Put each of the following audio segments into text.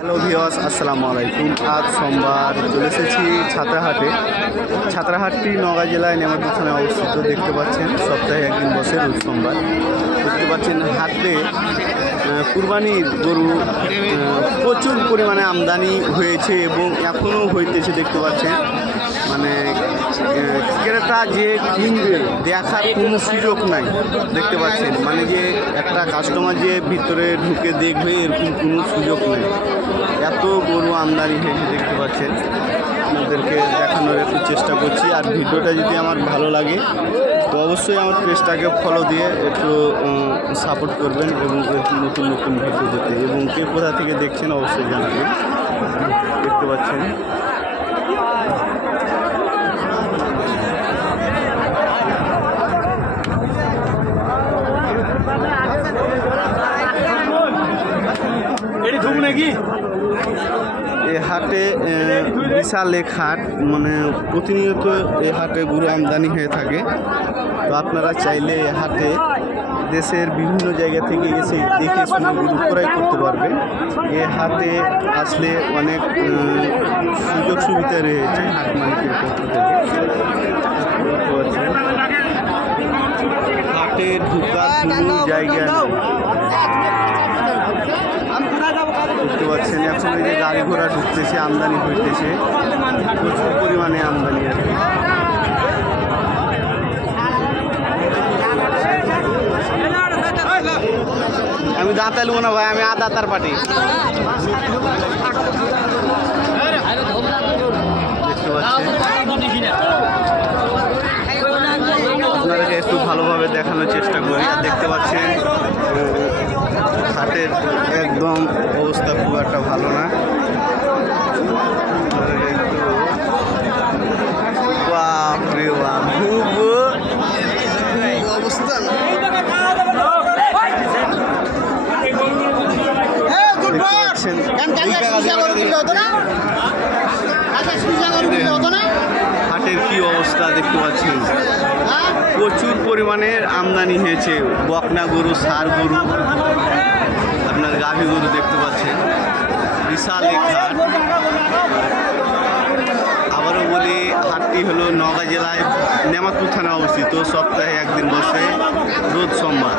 Hello ভিওয়াস, আসসালামু আলাইকুম। আজ সোমবার চলে এসেছি ছাত্রাহাটে। ছাত্রাহাটটি নওগাঁ জেলায় নেমাদুর থানায় অবস্থিত। দেখতে পাচ্ছেন সপ্তাহে একদিন বসে, রোজ সোমবার। দেখতে পাচ্ছেন হাটে কুরবানির গরু প্রচুর পরিমাণে আমদানি হয়েছে এবং এখনও হইতেছে। দেখতে পাচ্ছেন মানে ক্রেতা যে কিনবে দেখার কোনো সুযোগ নাই। দেখতে পাচ্ছেন মানে যে একটা কাস্টমার যে ভিতরে ঢুকে দেখবে এরকম কোনো সুযোগ নেই। এত গরু আমদানি হয়েছে দেখতে পাচ্ছেন। আপনাদেরকে দেখানোর একটু চেষ্টা করছি। আর ভিডিওটা যদি আমার ভালো লাগে তো অবশ্যই আমার পেজটাকে ফলো দিয়ে একটু সাপোর্ট করবেন এবং নতুন নতুন ভিডিও দিতে, এবং কে কোথা থেকে দেখছেন অবশ্যই জানাবেন। দেখতে পাচ্ছেন এই হাটে বিশাল এক হাট, মানে প্রতিনিয়ত এই হাটে গরু আমদানি হয়ে থাকে। তো আপনারা চাইলে এই হাটে দেশের বিভিন্ন জায়গা থেকে এসে দেখে শুনে গরু ক্রয় করতে পারবেন। এই হাটে আসলে অনেক সুযোগ সুবিধা রয়েছে হাট মালিকের পক্ষ থেকে। দেখতে পাচ্ছেন হাটে ঢোকার কোনো জায়গা নেই। দেখতে পাচ্ছেন এখন এই যে গাড়ি ঘোড়া ঢুকতেছে, আমদানি হইতেছে, প্রচুর পরিমাণে আমদানি আর কি। আমি দাঁত আলবো না ভাই, আমি আদাতার পাটি। দেখতে পাচ্ছেন আপনাদেরকে একটু ভালোভাবে দেখানোর চেষ্টা করি। আর দেখতে পাচ্ছেন হাটের একদম অবস্থা খুব একটা ভালো না। অবস্থা হাটের কি অবস্থা দেখতে পাচ্ছেন। প্রচুর পরিমাণের আমদানি হয়েছে বকনা গরু, ষাঁড় গরু, আপনার গাভী গরু দেখতে পাচ্ছেন। বিশাল এক হাট। আবারও বলি, হাটটি হলো নওগাঁ জেলায় নেমাদপুর থানায় অবস্থিত। সপ্তাহে একদিন বসে, রোজ সোমবার।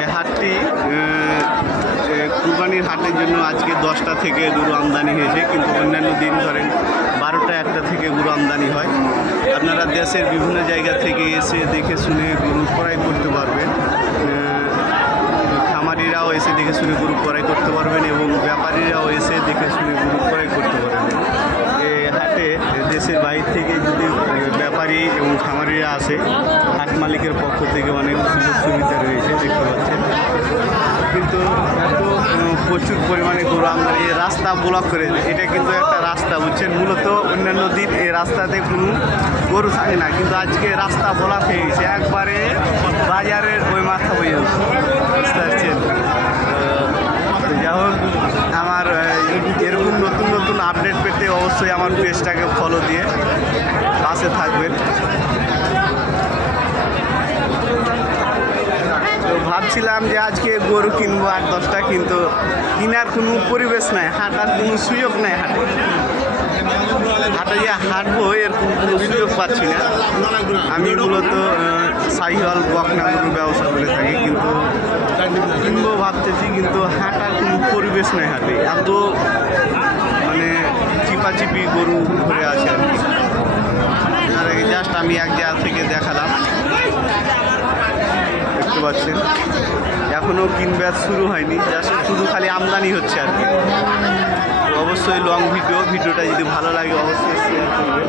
এই হাটটি কুরবানির হাটের জন্য আজকে 10টা থেকে গরু আমদানি হয়েছে, কিন্তু অন্যান্য দিন ধরেন 12টা 1টা থেকে গরু আমদানি হয়। আপনারা দেশের বিভিন্ন জায়গা থেকে এসে দেখে শুনে গরু ক্রয় করতে পারবেন। খামারিরাও এসে দেখে শুনে গরু ক্রয় করতে পারবেন এবং ব্যাপারীরাও এসে দেখে শুনে গরু ক্রয় করতে পারবেন। এই হাটে দেশের বাইরে থেকে যদি ব্যাপারী এবং খামারিরা আসে, হাট মালিকের পক্ষ থেকে অনেক সুযোগ সুবিধা রয়েছে দেখতে পাচ্ছেন। কিন্তু এত প্রচুর পরিমাণে গরু আমদানি, রাস্তা ব্লক করে, এটা কিন্তু একটা রাস্তা বুঝছেন। মূলত অন্যান্য দিন এই রাস্তাতে কোনো গরু থাকে না, কিন্তু আজকে রাস্তা ব্লক হয়ে গেছে একবারে বাজারের ওই মাথা পর্যন্ত, বুঝতে পারছেন। যাই হোক, আমার এরকম নতুন নতুন আপডেট পেতে অবশ্যই আমার পেজটাকে ফলো দিয়ে পাশে থাকবেন। তো ভাবছিলাম যে আজকে গরু কিনবো 8-10টা, কিন্তু কেনার কোনো পরিবেশ নাই, হাঁটার কোনো সুযোগ নাই। হাটে যে হাঁটবো এরকম কোনো সুযোগ পাচ্ছি না। আমি মূলত শাহিওয়াল বকনা গরুর ব্যবসা করে থাকি, কিন্তু কিনবো ভাবতেছি, কিন্তু হাঁটার কোনো পরিবেশ নাই হাটে। এত মানে চিপাচিপি গরু ঘুরে আছে আর কি। আর জাস্ট আমি এক জায়গা থেকে দেখালাম। দেখতে পাচ্ছেন এখনও কিনবেচ শুরু হয়নি, জাস্ট শুধু খালি আমদানি হচ্ছে আর কি। অবশ্যই লং ভিডিওটা যদি ভালো লাগে অবশ্যই শেয়ার করবেন।